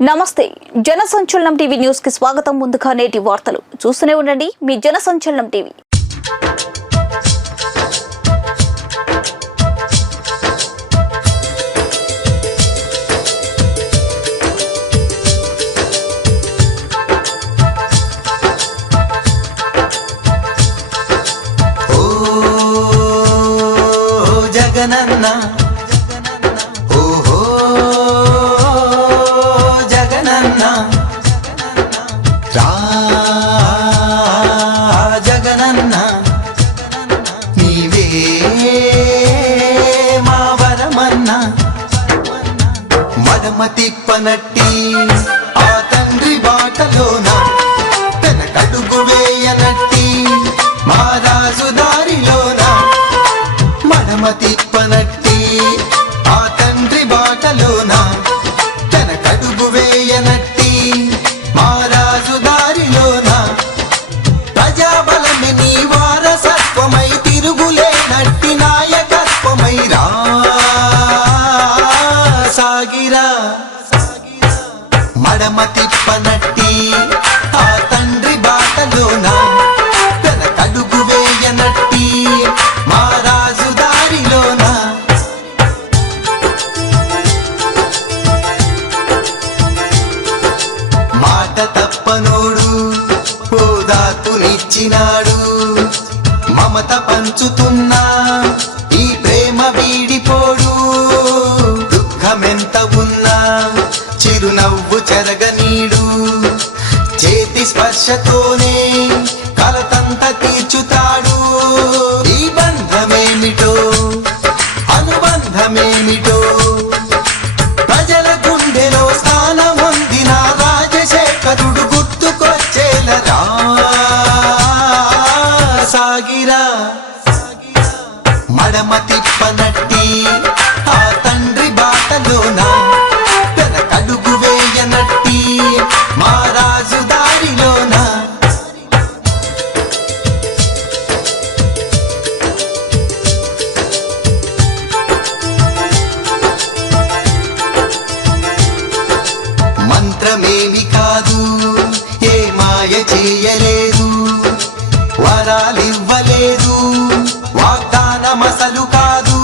నమస్తే జనసంచలనం TV news కి స్వాగతం. ముందుగా నేటి వార్తలు చూస్తూనే ఉండండి మీ జనసంచలనం టీవీ. జగనన్న ఓహో జగనన్న రా జగనన్న నీవే మా వరమన్న మడమ తిప్పనట్టి ఆ తండ్రి బాటలోన తన కడుగు వేయనట్టి మా రాజు దారిలోన మడమ తిప్పనట్టి ఆ తండ్రి బాటలోన తన కడుగు వేయనట్టి మా రాజు దారిలోన ప్రజాబలమి నీ వారసత్వమై తిరుగులేనట్టి నాయకత్వమై రా సాగిరా మడమ తిప్పనట్టి ఆ తండ్రి బాటలోన తన కడుగు వేయనట్టి మా రాజు దారిలోన మాట తప్పనోడు ఓదార్పునిచ్చినాడు మమత పంచుతున్నా ఈ ప్రేమ వీడిపోడు దుఃఖమెంత ఉన్నా చిరునవ్వు చెరగనీడు చేతి స్పర్శతోనే కలతంత తీర్చుతాడు ఈ బంధమేమిటో అనుబంధమేమిటో ప్రజల గుండెలో స్థానం పొందిన రాజశేఖరుడు గుర్తుకొచ్చేలరా సాగిరా మడమ తిప్పనట్టి ఆ తండ్రి బాటలోన తన కడుగు వేయనట్టి మా రాజు దారిలోన మంత్రమేమి కాదు ఏ మాయ చేయలేదు వరాలివ్వలేదు వాగ్దానమసలు కాదు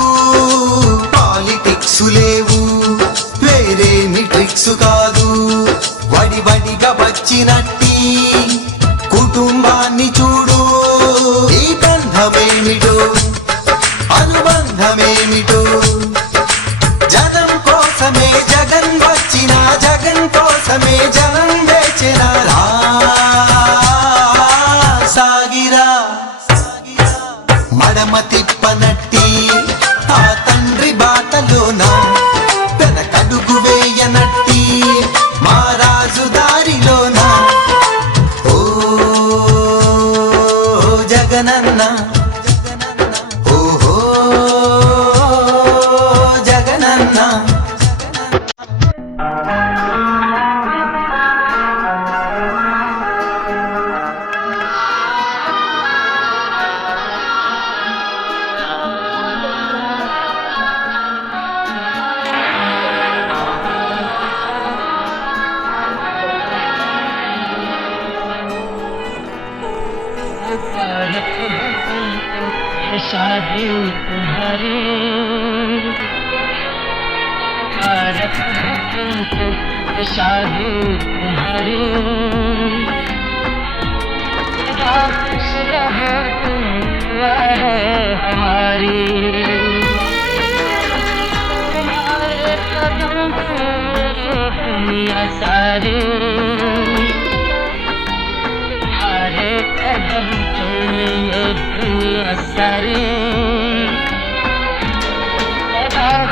పాలిటిక్స్ లేవు వేరేమి ట్రిక్స్ కాదు వడివడిగా వచ్చినట్టి కుటుంబాన్ని చూడు ఈ బంధమేమిటో అనుబంధమేమిటో జనం కోసమే జగన్ వచ్చిన జగన్ కోసమే జనం వేచిన సాగిరా మడమ తిప్పనట్టి ఆ తండ్రి బాటలోన తన కడుగు వేయనట్టి మా రాజు దారిలోన ఓ జగనన్న ఓహో జగనన్న शादी तुम्हारी भारत शादी तुम्हारी खुश रहो हमारी तुम्हारे कदम दुनिया सारी तुम्हारे कदम चलिए दुनिया सारी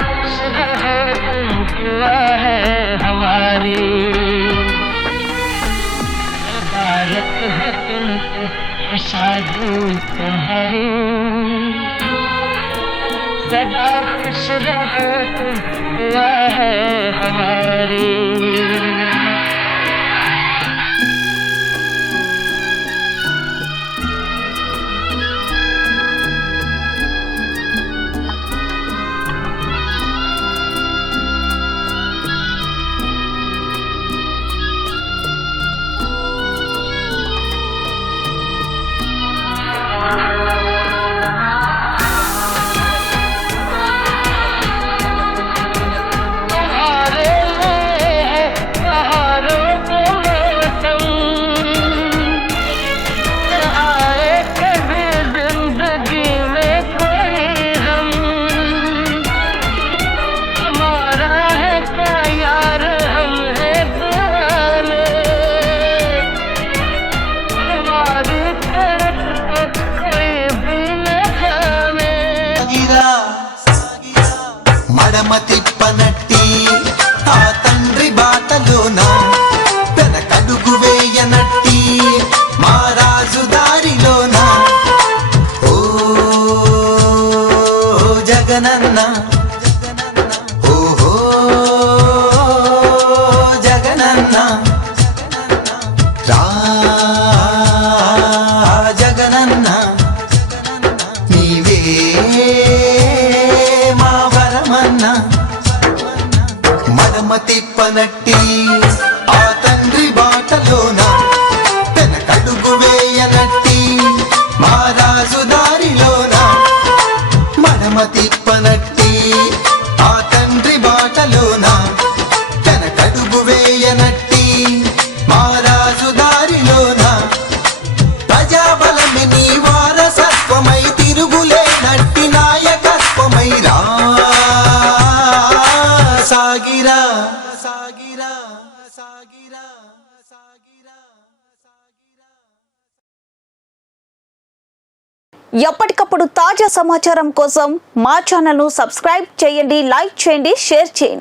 खुश रहो दुआ है हमारी भारत है तुमसे शादी तुम्हारी सदा खुश रहो दुआ है हमारी తిప్పనట్టి ఆ తండ్రి బాటలోన వెనకడుగు వేయనట్టి మా రాజు దారిలోన మడమ తిప్పనట్టి ఆ తండ్రి బాటలోన వెనకడుగు వేయనట్టి మా రాజు దారిలోన ప్రజాబలమి నీ వారసత్వమై తిరుగులేనట్టి నాయకత్వమై రా సాగిరా సాగిరా సాగిరా సాగిరా సాగిరా. ఎప్పటికప్పుడు తాజా సమాచారం కోసం మా ఛానల్ను సబ్స్క్రైబ్ చేయండి, లైక్ చేయండి, షేర్ చేయండి.